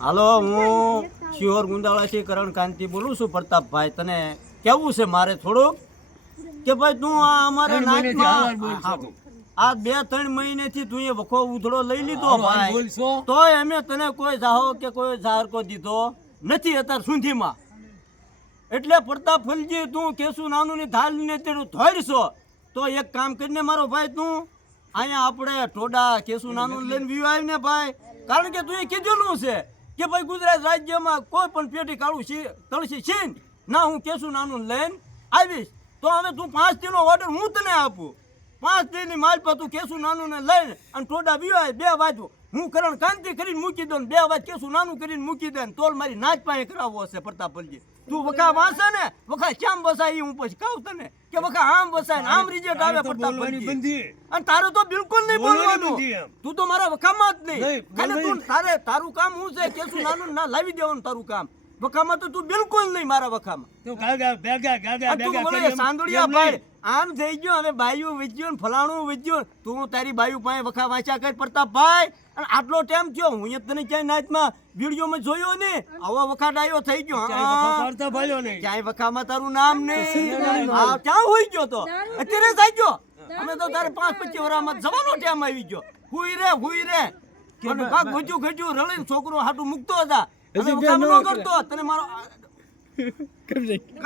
હાલો હું શિહોર ગુંદાળાથી કરણ કાંતિ બોલું છું પ્રતાપભાઈ. તને કેવું છે મારે થોડુંક? કે ભાઈ તું આ અમારા નાચમાં આ બે ત્રણ મહિનેથી તું એ વખો ઉધડો લઈ લીધો ભાઈ. તો અમે તને કોઈ જાહો કે કોઈ ઝારકો દીધો નથી અત્યાર સુધીમાં. એટલે પ્રતાપ ફલજી તું કેસુ નાનું ની ધાલ ને તેનું ધોરશો તો એક કામ કરીને મારો ભાઈ તું અહીંયા આપણે ટોડા કેસુ નાનું લઈને વ્યુ આવીને ભાઈ. કારણ કે તું એ કીધેલું છે કે ભાઈ ગુજરાત રાજ્યમાં કોઈ પણ પેટી કાળું છે તળસી છે ના હું કેશું નાનું લઈને આવીશ. તો હવે તું પાંચ દિનનો ઓર્ડર હું તને આપું. પાંચ દિનની માલ પર તું કેશું નાનું ને લઈને અને ટોડા વિવાય બે વાજો. હું કરણ કાંતિ કરીને મૂકી દઉં બે વાત કેશું નાનું કરીને મૂકી દે તોલ મારી નાચ પાસે કરાવવો હશે પ્રતાપલજી. તું વખા વાંચે ને? વખા શ્યામ વસાય હું પછી કહું તને કે વખા આમ વસાય આમ રિઝલ્ટ આવે પ્રતાપલજી. અને તારે તો બિલકુલ નહીં બોલવાની. એમ. તું તો મારા વખામાં જ નહીં. ખાલી તું તારે તારું કામ હું છે? કેસુ નાનું ના લાવી દેવાનું તારું કામ? વખામાં તો તું બિલકુલ નહીં મારા વખામાં તો ગાગા ગાગા આ તું ભેગા બોલે કરી સાંદુડિયા ભાઈ આમ થઈ ગયો અને બાયું વિજ્યું ને ફલાણું વિજ્યું તું તારી બાયું પાસે વખા વાંચા કર ભાઈ. અને આટલો ટાઈમ થયો હું અહીંયા તને ક્યાંય નાચમાં વિડીયોમાં જોયો ને આવો વખાડ આવ્યો થઈ ગયો. પાડતા ક્યાંય વખામાં તારું નામ નહીં. ક્યાં હોઈ ગયો તો? અત્યારે થઈ ગયો અમે તો તારે પાંચ પચીસ વરામાં જવાનો ટાઈમ આવી ગયો. હુઈ રે હુઈ રે અને કાંક ગજુ ગજુ રળીને છોકરો હાટું મૂકતો હતા અને કામ ન કરતો. તને મારો